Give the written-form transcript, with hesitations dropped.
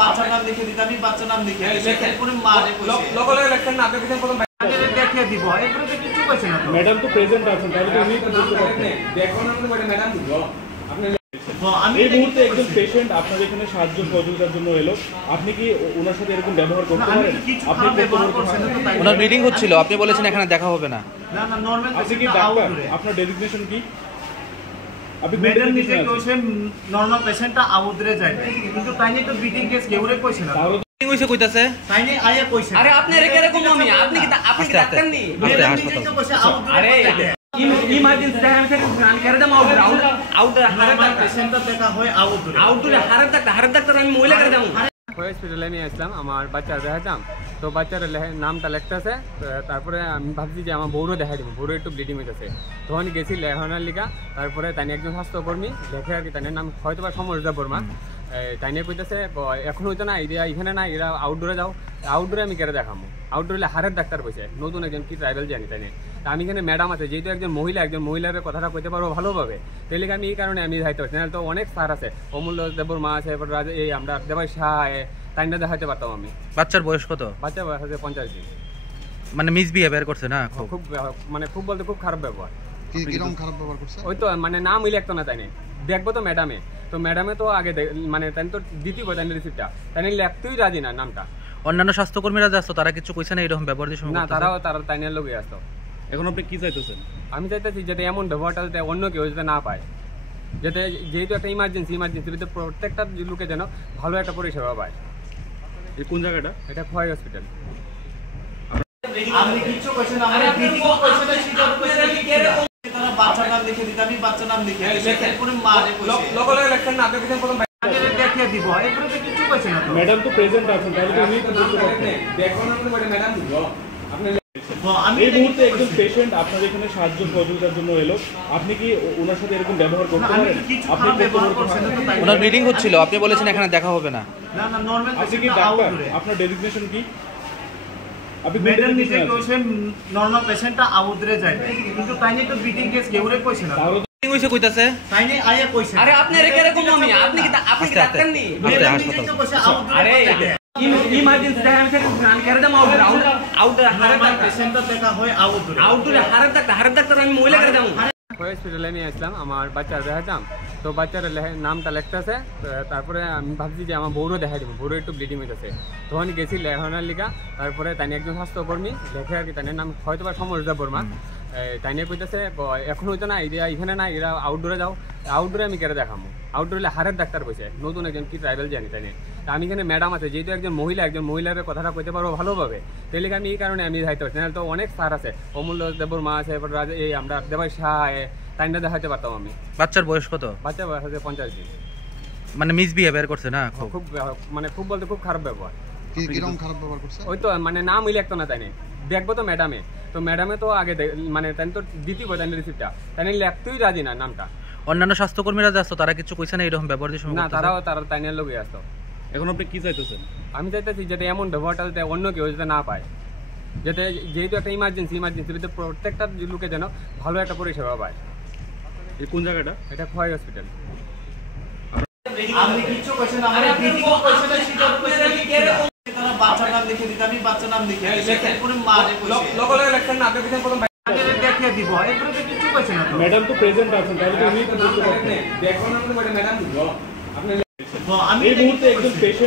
বাচ্চার নাম লিখে দিতে আমি বাচ্চার নাম লিখে দেখিয়ে দিব এগুলো তো কিছু পাইছে না ম্যাডাম তো প্রেজেন্ট আছেন তাহলে তো উনি বুঝতে পারছেন দেখো না ম্যাডাম আপনি এই মুহূর্তে একজন পেশেন্ট আপনার এখানে সাহায্য সহযোগিতার জন্য এলো, আপনি কি ওনার সাথে এরকম ব্যবহার করতে পারেন? আপনি ওনার মিটিং হচ্ছিল, আপনি বলেছেন এখানে দেখা হবে না। না না নরমাল আপনি কি ডাক্তার? আপনার ডেজিগনেশন কি? আপনি মেডাম নিজে কইছে নরমাল পেশেন্টটা আউটরে যায় কিন্তু তাইনি তো বিটিং কেস কেউরে কইছে না মিটিং হইছে কইতাছে তাইনি আয়া কইছে আরে আপনি এরকম এরকম আমি আপনি কি ডাক্তার নি মেডাম নিজে তো কইছে আউটরে আরে ইমার্জেন্সি টাইম থেকে গান করে দাও আউটরে নরমাল পেশেন্টটা দেখা হয় আউটরে হারের ডাক্তার আমি মহিলা করে দাও হসপিটালে নিয়ে আসলাম আমার বাচ্চা দেখাতাম, তো বাচ্চার নামটা লিখতেছে, তারপরে আমি ভাবছি যে আমার বউরও দেখা দিব, বউরও একটু ব্লিডিং হইতেছে, তখন গেছি লেখানোর লিগা। তারপরে তাই একজন স্বাস্থ্যকর্মী দেখে আর কি, তাই নাম হয়তো বা সমরজা বর্মা, তাই নিয়ে কইতেছে এখন হইতো না এরা এখানে না, এরা আউটডোরে যাও। আউটডোরে আমি কেটে দেখামো, আউটডোরে হারের ডাক্তার কইছে, নতুন একজন কি ট্রাইবেল জানি তাই নিয়ে। আমি এখানে ম্যাডাম আছে, যেহেতু একজন মহিলার কথাটা কইতে পারবো ভালোভাবে, তাইলে আমি এই কারণে আমি যাইতে পারছি না। তো অনেক স্যার আছে, অমূল্য দেবর মা আছে, এই আমরা দেবাই শাহ তাই না দেখাতে পারতাম আমি। বাচ্চার বয়স কত? বাচ্চা বয়স আছে 50 দিন। মানে মিসবিহেভিয়ার করছে না? খুব মানে খুব বলতে খুব খারাপ ব্যবহার। কিরকম খারাপ ব্যবহার করছে? ওই তো মানে নাম লিখতো না তাই দেখবো তো ম্যাডামে, তো ম্যাডামে তো আগে মানে তাই তো দ্বিতীয় তাই রিসিপ্টটা তাই লিখতেই রাজি না নামটা। অন্যান্য স্বাস্থ্যকর্মীরা যে আসতো তারা কিছু কইছে না এরকম ব্যবহার দিয়ে? না, তারা তাই নিয়ে লোকে আসতো। এখন আপনি কি চাইতেছেন? আমি চাইতেছি যাতে এমন ব্যবহারটা যাতে অন্য কেউ যাতে না পায়, যাতে যেহেতু একটা ইমার্জেন্সি প্রত্যেকটা লোকে যেন ভালো একটা পরিষেবা পায়। এই কোন জায়গাটা? এটা খোয়াই হসপিটাল। আপনি কিছু কইছেন না আমি বিটিং কইছেন না সিজন কইছেন কি করে তারা বাচ্চার নাম লিখে দিতে আমি বাচ্চার নাম লিখে এরপরে মারে কইছে লোকাল ইলেকশন না আপনি কিছু প্রথম দেখিয়ে দিব এগুলো তো কিছু কইছে না ম্যাডাম তো প্রেজেন্ট আছেন তাহলে তো উনি বুঝতে পারছেন দেখো না ম্যাডাম আপনি এই মুহূর্তে একজন পেশেন্ট আপনার এখানে সাহায্য সহযোগিতার জন্য এলো, আপনি কি ওনার সাথে এরকম ব্যবহার করতে পারেন? আপনি ওনার মিটিং হচ্ছিল, আপনি বলেছেন এখানে দেখা হবে না। না না নরমাল আপনি কি ডাক্তার? আপনার ডেজিগনেশন কি? আপনি মেডাম নিজে কইছে নরমাল পেশেন্টটা আউটরে যায় কিন্তু তাইনি তো বিটিং কেস কেউরে কইছে না মিটিং হইছে কইতাছে তাইনি আয়া কইছে আরে আপনি এরকম আমি আপনি কি ডাক্তার নি মেডাম নিজে তো কইছে আউটরে আরে ইমার্জেন্সি টাইম থেকে গান করে দাও আউটরে নরমাল পেশেন্টটা দেখা হয় আউটরে হারের ডাক্তার আমি মহিলা করে দাও হসপিটালে নিয়ে আসলাম আমার বাচ্চা দেখাতাম, তো বাচ্চার নামটা লিখতেছে, তারপরে আমি ভাবছি যে আমার বউরও দেখা দিব, বউরও একটু ব্লিডিং হইতেছে, তখন গেছি লেখানোর লিগা। তারপরে তাই একজন স্বাস্থ্যকর্মী দেখে আর কি, তাই নাম হয়তো বা সমরজা বর্মা, তাই নিয়ে কইতেছে এখন হইতো না এরা এখানে না, এরা আউটডোরে যাও। আউটডোরে আমি কেটে দেখামো, আউটডোরে হারের ডাক্তার কইছে, নতুন একজন কি ট্রাইবেল জানি তাই নিয়ে। আমি এখানে ম্যাডাম আছে, যেহেতু একজন মহিলার কথাটা কইতে পারবো ভালোভাবে, তাইলে আমি এই কারণে আমি যাইতে পারছি না। তো অনেক স্যার আছে, অমূল্য দেবর মা আছে, এই আমরা দেবাই শাহ তাই না দেখাতে পারতাম আমি। বাচ্চার বয়স কত? বাচ্চা বয়স আছে 50 দিন। মানে মিসবিহেভিয়ার করছে না? খুব মানে খুব বলতে খুব খারাপ ব্যবহার। কিরকম খারাপ ব্যবহার করছে? ওই তো মানে নাম লিখতো না তাই দেখবো তো ম্যাডামে, তো ম্যাডামে তো আগে মানে তাই তো দ্বিতীয় তাই রিসিপ্টটা তাই লিখতেই রাজি না নামটা। অন্যান্য স্বাস্থ্যকর্মীরা যে আসতো তারা কিছু কইছে না এরকম ব্যবহার দিয়ে? না, তারা তাই নিয়ে লোকে আসতো। এখন আপনি কি চাইতেছেন? আমি চাইতেছি যাতে এমন ব্যবহারটা যাতে অন্য কেউ যাতে না পায়, যাতে যেহেতু একটা ইমার্জেন্সি প্রত্যেকটা লোকে যেন ভালো একটা পরিষেবা পায়। এই কোন জায়গাটা? এটা খোয়াই হসপিটাল। আপনি কিছু কইছেন না আমি বিটিং কইছেন না সিজন কইছেন কি করে তারা বাচ্চার নাম লিখে দিতে আমি বাচ্চার নাম লিখে এরপরে মারে কইছে লোকাল ইলেকশন না আপনি কিছু প্রথম দেখিয়ে দিব এগুলো তো কিছু কইছে না ম্যাডাম তো প্রেজেন্ট আছেন তাহলে তো উনি বুঝতে পারছেন দেখো না ম্যাডাম আপনি এই মুহূর্তে একজন পেশেন্ট